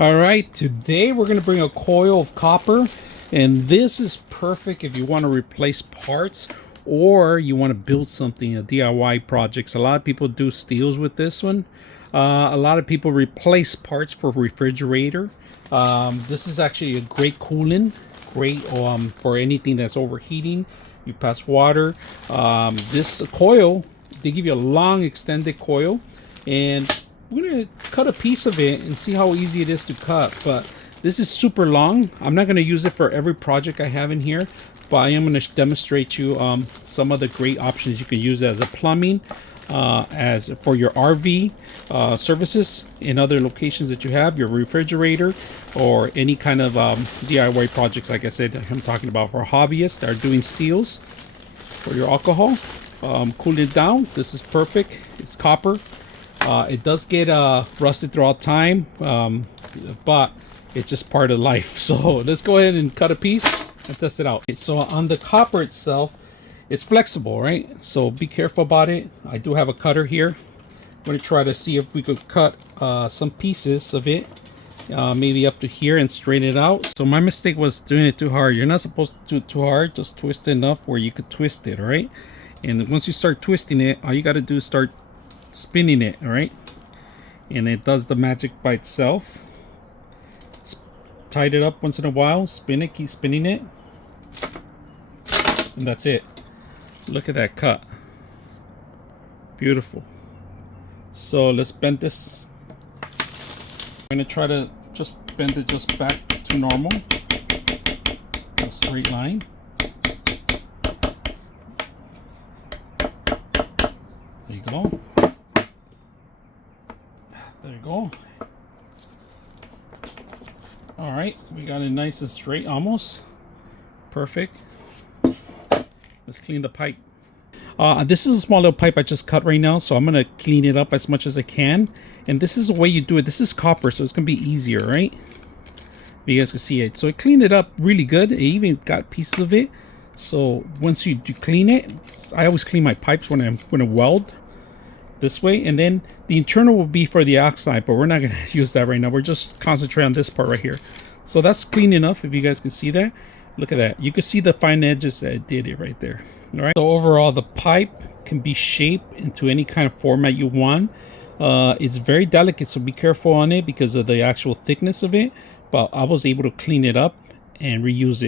All right, today we're going to bring a coil of copper, and this is perfect if you want to replace parts or you want to build something, a DIY projects. A lot of people do steels with this one. A lot of people replace parts for refrigerator. This is actually a great coolant, great for anything that's overheating. You pass water. This coil, they give you a long extended coil, and we're gonna cut a piece of it and see how easy it is to cut. But this is super long. I'm not gonna use it for every project I have in here, but I am gonna demonstrate you some of the great options you can use as a plumbing, as for your RV services in other locations that you have, your refrigerator, or any kind of DIY projects. Like I said, I'm talking about for hobbyists that are doing steels for your alcohol. Cool it down. This is perfect. It's copper. It does get rusted throughout time, but it's just part of life. So let's go ahead and cut a piece and test it out. So on the copper itself, it's flexible, right? So be careful about it. I do have a cutter here. I'm going to try to see if we could cut some pieces of it, maybe up to here, and straighten it out. So my mistake was doing it too hard. You're not supposed to do it too hard. Just twist it enough where you could twist it, all right? And once you start twisting it, all you got to do is start spinning it, all right? And it does the magic by itself. Tied it up once in a while, spin it, keep spinning it, and that's it. Look at that cut. Beautiful. So let's bend this. I'm gonna try to just bend it just back to normal, a straight line. There you go. There you go. All right, we got it nice and straight, almost perfect. Let's clean the pipe. This is a small little pipe I just cut right now, so I'm gonna clean it up as much as I can. And this is the way you do it. This is copper, so it's gonna be easier, right? You guys can see it. So I cleaned it up really good. It even got pieces of it. So once you clean it, I always clean my pipes when I weld this way, and then the internal will be for the outside, but we're not going to use that right now. We're just concentrate on this part right here. So that's clean enough. If you guys can see that, look at that. You can see the fine edges that it did it right there. All right. So overall, the pipe can be shaped into any kind of format you want. It's very delicate, so be careful on it because of the actual thickness of it. But I was able to clean it up and reuse it.